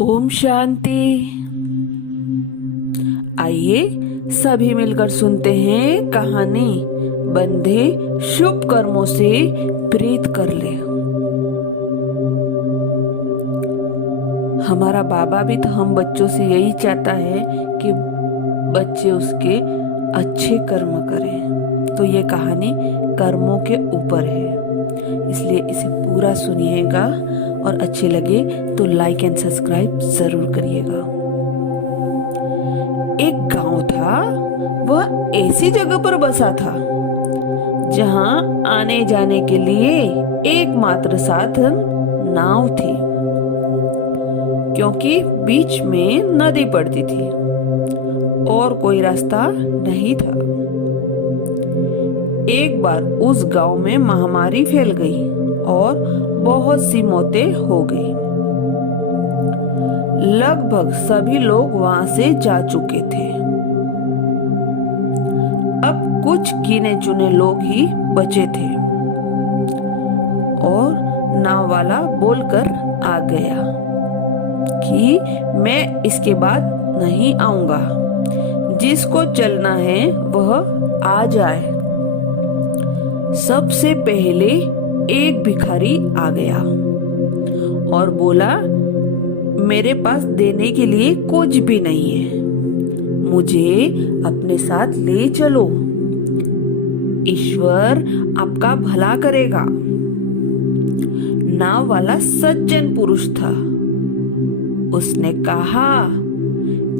ओम शांति। आइए सभी मिलकर सुनते हैं कहानी बंधे शुभ कर्मों से प्रीत कर ले। हमारा बाबा भी तो हम बच्चों से यही चाहता है कि बच्चे उसके अच्छे कर्म करें। तो ये कहानी कर्मों के ऊपर है, इसलिए इसे पूरा सुनिएगा और अच्छे लगे तो लाइक एंड सब्सक्राइब जरूर करिएगा। एक गांव था, वह ऐसी जगह पर बसा था जहां आने जाने के लिए एकमात्र साधन नाव थी, क्योंकि बीच में नदी पड़ती थी और कोई रास्ता नहीं था। एक बार उस गांव में महामारी फैल गई और बहुत सी मौतें हो गई। लगभग सभी लोग वहां से जा चुके थे। अब कुछ गिने चुने लोग ही बचे थे और नाव वाला बोलकर आ गया कि मैं इसके बाद नहीं आऊंगा, जिसको चलना है वह आ जाए। सबसे पहले एक भिखारी आ गया और बोला, मेरे पास देने के लिए कुछ भी नहीं है, मुझे अपने साथ ले चलो, ईश्वर आपका भला करेगा। नाव वाला सज्जन पुरुष था। उसने कहा,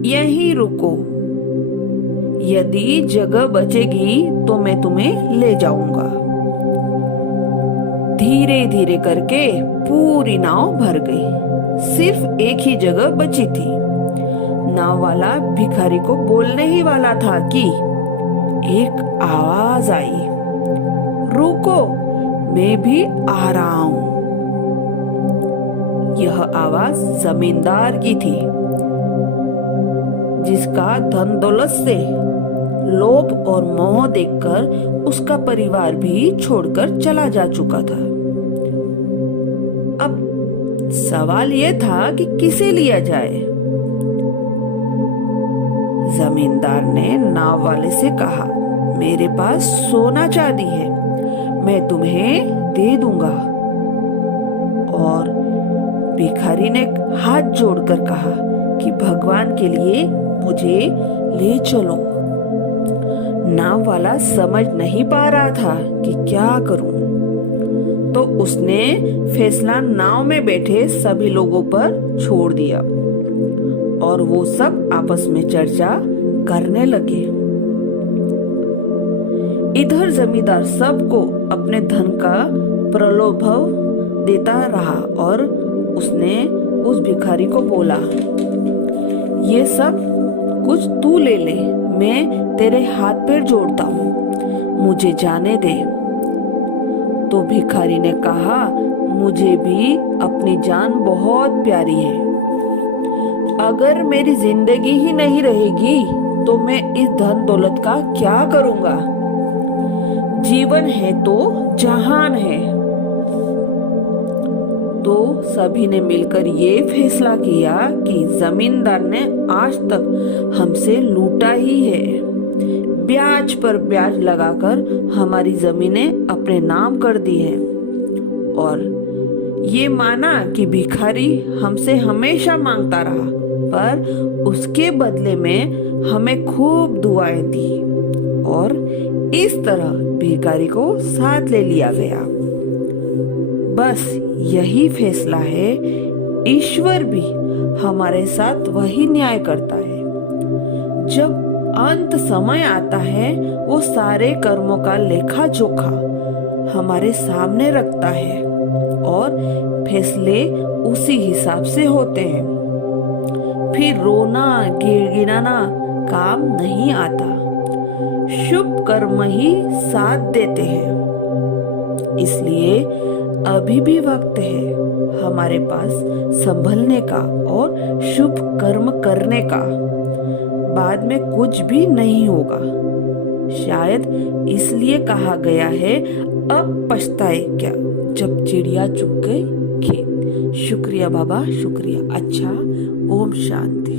यहीं रुको, यदि जगह बचेगी तो मैं तुम्हें ले जाऊंगा। धीरे धीरे करके पूरी नाव भर गई, सिर्फ एक ही जगह बची थी। नाव वाला भिखारी को बोलने ही वाला था कि एक आवाज आई, रुको, मैं भी आ रहा हूं। यह आवाज जमींदार की थी, जिसका धन दौलत से लोभ और मोह देखकर उसका परिवार भी छोड़कर चला जा चुका था। अब सवाल यह था कि किसे लिया जाए। जमींदार ने नाव वाले से कहा, मेरे पास सोना चांदी है, मैं तुम्हें दे दूंगा। और भिखारी ने हाथ जोड़कर कहा कि भगवान के लिए मुझे ले चलो। नाव वाला समझ नहीं पा रहा था कि क्या करूं, तो उसने फैसला नाव में बैठे सभी लोगों पर छोड़ दिया और वो सब आपस में चर्चा करने लगे। इधर जमींदार सबको अपने धन का प्रलोभन देता रहा और उसने उस भिखारी को बोला, ये सब कुछ तू ले ले, मैं तेरे हाथ पैर जोड़ता हूँ, मुझे जाने दे। तो भिखारी ने कहा, मुझे भी अपनी जान बहुत प्यारी है, अगर मेरी जिंदगी ही नहीं रहेगी तो मैं इस धन दौलत का क्या करूँगा। जीवन है तो जहान है। तो सभी ने मिलकर ये फैसला किया कि जमींदार ने आज तक हमसे लूटा ही है, ब्याज पर ब्याज लगाकर हमारी जमीनें अपने नाम कर दी है और ये माना कि भिखारी हमसे हमेशा मांगता रहा, पर उसके बदले में हमें खूब दुआएं दी और इस तरह भिखारी को साथ ले लिया गया। बस यही फैसला है, ईश्वर भी हमारे साथ वही न्याय करता है। जब अंत समय आता है, वो सारे कर्मों का लेखा जोखा हमारे सामने रखता है और फैसले उसी हिसाब से होते हैं। फिर रोना गिड़गिड़ाना काम नहीं आता, शुभ कर्म ही साथ देते हैं। इसलिए अभी भी वक्त है हमारे पास संभलने का और शुभ कर्म करने का। बाद में कुछ भी नहीं होगा। शायद इसलिए कहा गया है, अब पछताए क्या जब चिड़िया चुग गई खेत। शुक्रिया बाबा, शुक्रिया। अच्छा, ओम शांति।